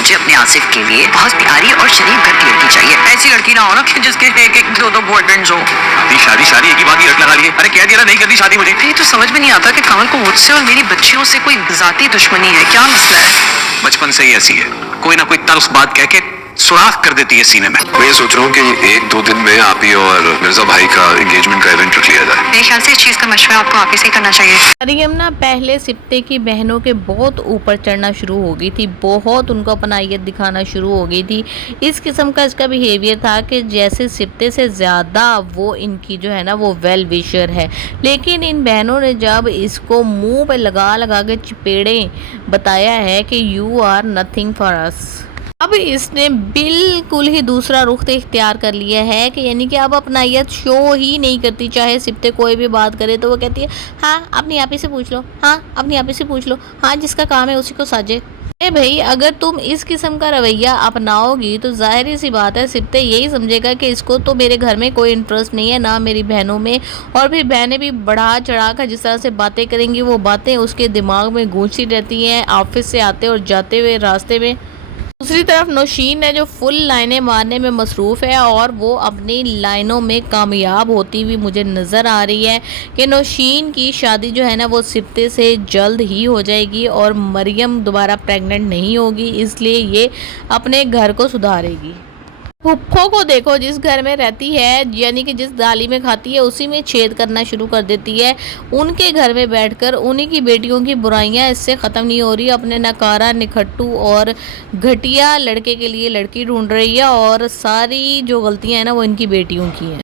मुझे अपने आसिफ के लिए बहुत प्यारी और शरीफ घर की लड़की चाहिए। ऐसी लड़की ना हो ना कि जिसके एक एक दो दो बॉयफ्रेंड्स हो। शादी शादी एक ही बात ही रट लगा लिए। अरे कह दिया नहीं करनी शादी मुझे। ये तो समझ में नहीं आता कि कमल को मुझसे और मेरी बच्चियों से कोई जाती दुश्मनी है, क्या मसला है? बचपन से ही ऐसी है, कोई ना कोई तल्ख बात कह के सुराख कर देती है सीने में। मैं ये सोच रहा हूँ कि 1-2 दिन में आप ही और मिर्जा भाई का एंगेजमेंट का इवेंट रख लिया जाए। मेरे ख्याल से इस चीज का मशवरा आपको आप ही से करना चाहिए। मरियम ना पहले सिप्ते की बहनों के बहुत ऊपर चढ़ना शुरू हो गई थी, बहुत उनको अपनायत दिखाना शुरू हो गई थी। इस किस्म का इसका बिहेवियर था कि जैसे सिप्ते से ज़्यादा वो इनकी जो है ना वो वेल विशर है। लेकिन इन बहनों ने जब इसको मुंह पे लगा लगा के चपेड़े बताया है कि you are nothing for us, अब इसने बिल्कुल ही दूसरा रुख इख्तियार कर लिया है कि यानी कि अब अपनायत शो ही नहीं करती। चाहे सिप्ते कोई भी बात करे तो वो कहती है हाँ अपनी आप ही से पूछ लो, हाँ अपनी आप ही से पूछ लो, हाँ जिसका काम है उसी को साजे। भाई अगर तुम इस किस्म का रवैया अपनाओगी तो जाहिर सी बात है सिप्ते यही समझेगा कि इसको तो मेरे घर में कोई इंटरेस्ट नहीं है, ना मेरी बहनों में। और फिर बहनें भी बढ़ा चढ़ा कर जिस तरह से बातें करेंगी वो बातें उसके दिमाग में गूंजती रहती हैं ऑफिस से आते और जाते हुए रास्ते में। दूसरी तरफ नौशीन है जो फुल लाइनें मारने में मसरूफ़ है और वो अपनी लाइनों में कामयाब होती हुई मुझे नज़र आ रही है कि नौशीन की शादी जो है ना वो सिप्ते से जल्द ही हो जाएगी और मरियम दोबारा प्रेग्नेंट नहीं होगी, इसलिए ये अपने घर को सुधारेगी। फुफ्फो को देखो जिस घर में रहती है यानी कि जिस दाली में खाती है उसी में छेद करना शुरू कर देती है। उनके घर में बैठकर उन्हीं की बेटियों की बुराइयां इससे ख़त्म नहीं हो रही। अपने नकारा निखट्टू और घटिया लड़के के लिए लड़की ढूंढ रही है और सारी जो गलतियां हैं ना वो इनकी बेटियों की हैं।